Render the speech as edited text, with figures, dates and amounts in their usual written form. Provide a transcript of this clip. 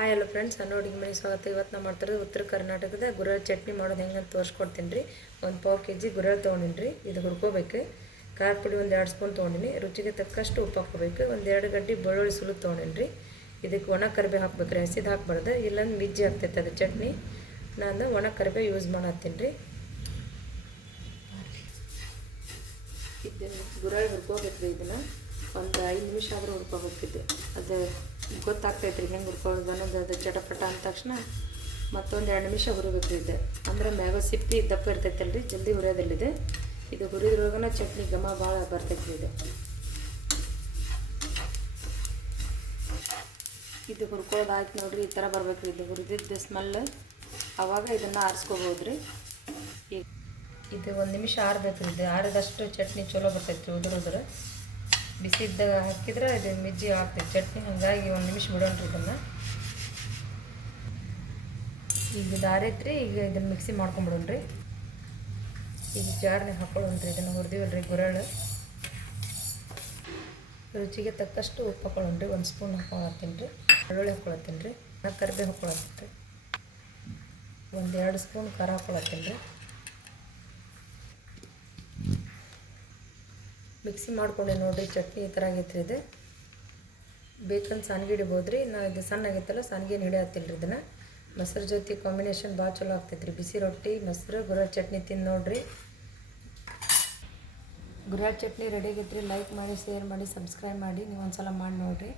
Hi hello friends, ನನ್ನ ಅಡುಗೆ ಮನೆಗೆ ಸ್ವಾಗತ. ಇವತ್ತು ನಾನು ಮಾಡ್ತಿರೋದು ಉತ್ತರ ಕರ್ನಾಟಕದ ಗುರೆಳ್ಳು ಚಟ್ನಿ ಮಾಡೋದು ಹೆಂಗೆ ಅಂತ ತೋರಿಸ್ಕೊಡ್ತೀನಿ ರೀ. ಒಂದು ಪಾವು ಕೆ ಜಿ ಗುರೆಳ್ಳು ತೊಗೊಂಡಿನಿ ರೀ. ಇದು ಹುರ್ಕೋಬೇಕು. ಖಾರ ಪುಡಿ ಒಂದು 2 ಸ್ಪೂನ್ ತೊಗೊಂಡಿನಿ. ರುಚಿಗೆ ತಕ್ಕಷ್ಟು ಉಪ್ಪು ಹಾಕ್ಕೋಬೇಕು. ಒಂದು 2 ಗಡ್ಡೆ ಬೆಳ್ಳುಳ್ಳಿ ಸುಲಿದು ತೊಗೊಂಡಿನಿ ರೀ. ಇದಕ್ಕೆ ಒಣ ಕರಿಬೇವು ಹಾಕ್ಬೇಕು ರೀ, ಹಸಿದು ಹಾಕ್ಬಾರ್ದು, ಇಲ್ಲಾಂದ್ರೆ ಮಿಜ್ಜಿ ಆಗ್ತೈತೆ ಅದು ಚಟ್ನಿ. ನಾನು ಒಣ ಕರಿಬೇವು ಯೂಸ್ ಮಾಡತ್ತೀನಿ ರೀ. ಇದನ್ನು ಗುರೆಳ್ಳು ಹುರ್ಕೋಬೇಕು ರೀ. ಇದನ್ನು ಒಂದು 5 ನಿಮಿಷ ಆದರೂ ಹುರ್ಕೋಬೇಕಿದ್ದು. ಅದು ಗೊತ್ತಾಗ್ತೈತೆ ರೀ ಹೆಂಗೆ ಹುರ್ಕೊಳ್ಳೋದು ಅನ್ನೋದು. ಅದು ಚಟಪಟ ಅಂದ ತಕ್ಷಣ ಮತ್ತೊಂದು 2 ನಿಮಿಷ ಹುರಿಬೇಕು ಇದೆ. ಅಂದ್ರೆ ಮ್ಯಾಗ ಸಿಪ್ಪಿ ದಪ್ಪ ಇರ್ತೈತಲ್ಲ ರೀ, ಜಲ್ದಿ ಹುರಿಯೋದಲ್ಲಿದೆ. ಇದು ಹುರಿದ್ರೊಳಗನ ಚಟ್ನಿ ಘಮ ಭಾಳ ಬರ್ತೈತೆ ರೀ. ಇದು ಹುರ್ಕೊಳ್ಳೋದು ಆಯ್ತು ನೋಡಿರಿ, ಈ ಥರ ಬರ್ಬೇಕು ರೀ. ಇದು ಹುರಿದಿದ್ದು ಸ್ಮೆಲ್, ಆವಾಗ ಇದನ್ನು ಆರಿಸ್ಕೋಬೋದು ರೀ. ಈಗ ಇದು 1 ನಿಮಿಷ ಆರಬೇಕು ರೀ. ಇದು ಆರಿದಷ್ಟು ಚಟ್ನಿ ಚಲೋ ಬರ್ತೈತೆ ರೀ. ಉದುರು ಬಿಸಿ ಇದ್ದಾಗ ಹಾಕಿದ್ರೆ ಇದು ಮಿಜ್ಜಿ ಆಗ್ತೈತೆ ಚಟ್ನಿ. ಹಾಗಾಗಿ 1 ನಿಮಿಷ ಬಿಡೋಣ್ರಿ ಇದನ್ನು. ಈಗ ಇದು ಆರೈತ್ರಿ. ಈಗ ಇದನ್ನು ಮಿಕ್ಸಿ ಮಾಡ್ಕೊಂಬಿಡೋಣ್ರಿ. ಈಗ ಜಾರ್ನಾಗ ಹಾಕೊಳ್ಳೋಣ್ರಿ. ಇದನ್ನು ಹುರಿದಿವಲ್ರಿ ಗುರೆಳ್ಳು. ರುಚಿಗೆ ತಕ್ಕಷ್ಟು ಉಪ್ಪು ಹಾಕೊಳ್ಳೋಣ್ರಿ. 1 ಸ್ಪೂನ್ ಹಾಕೊಳತ್ತೀನಿ ರೀ. ಬೆಳ್ಳುಳ್ಳಿ ಹಾಕೊಳತ್ತೀನಿ ರೀ. ಕರಿಬೇವು ಹಾಕೊಳತ್ತೀನಿ ರೀ. ಒಂದು 2 ಸ್ಪೂನ್ ಖಾರ ಹಾಕೊಳತ್ತೀನಿ ರೀ. ಮಿಕ್ಸಿ ಮಾಡ್ಕೊಂಡೆ ನೋಡಿರಿ. ಚಟ್ನಿ ಈ ಥರ ಆಗೈತೆ ರೀ. ಇದು ಬೇಕಂತ ಸಾನ್ಗೆ ಹಿಡಿಬೋದು ರೀ. ನಾ ಇದು ಸಣ್ಣ ಆಗೈತಲ್ಲ, ಸಾನ್ಗೇನು ಹಿಡಿಯತ್ತಿಲ್ಲ ರೀ. ಇದನ್ನು ಮೊಸರು ಜೊತೆ ಕಾಂಬಿನೇಷನ್ ಭಾಳ ಚಲೋ ಆಗ್ತೈತೆ ರೀ. ಬಿಸಿ ರೊಟ್ಟಿ, ಮೊಸರು, ಗುರೆಳ್ಳು ಚಟ್ನಿ ತಿಂದು ನೋಡಿರಿ. ಗುರೆಳ್ಳು ಚಟ್ನಿ ರೆಡಿ ಆಗೈತೆ ರೀ. ಲೈಕ್ ಮಾಡಿ, ಶೇರ್ ಮಾಡಿ, ಸಬ್ಸ್ಕ್ರೈಬ್ ಮಾಡಿ. ನೀವು ಒಂದು ಸಲ ಮಾಡಿ ನೋಡಿರಿ.